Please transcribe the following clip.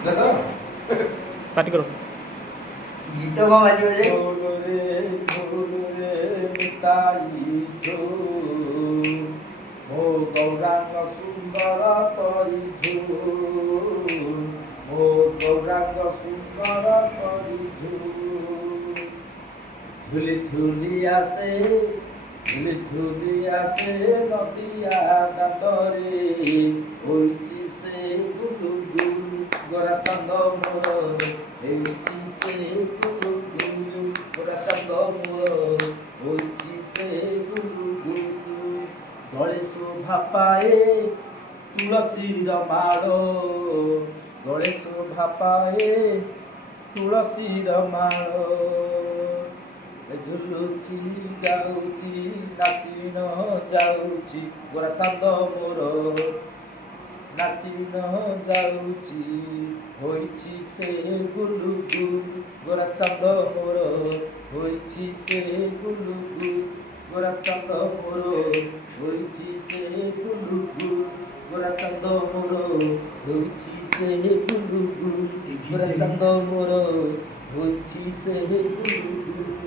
ପାଟି କର ଗୀତ କଣ ବାଜିବ ଯେ? ଝୋଲରେ ମିତାଇ ଝୋଲ ମୋ ଗୌରାଙ୍ଗ ସୁନ୍ଦର କରି ଝୋଲ ମୋ ଗୌରାଙ୍ଗ ସୁନ୍ଦର କରି ଝୋଲ ঝুলি ঝুলি আসে নদিয়া দাঁতরে হইছি সে গুলু গুল গোরা চান্দ মোর হইছি সে গুলু গুল গোরা চান্দ মোর হইছি সে গুলু গুল গলে শোভা পায়ে তুলসীর মাড় গলে শোভা পায়ে তুলসীর মাড় ঝুলুছি গাউছি নাচি ন যাউছি গোরা চান্দ মোর নাচি ন যাউছি হইছি সে গুলু গুল গোরা চান্দ মোর হইছি সে গুলু গুল গোরা চান্দ মোর হইছি সে গুলু গুল গোরা চান্দ মোর হইছি সে গুলু গুল গোরা চান্দ মোর হইছি সে গুলু গুল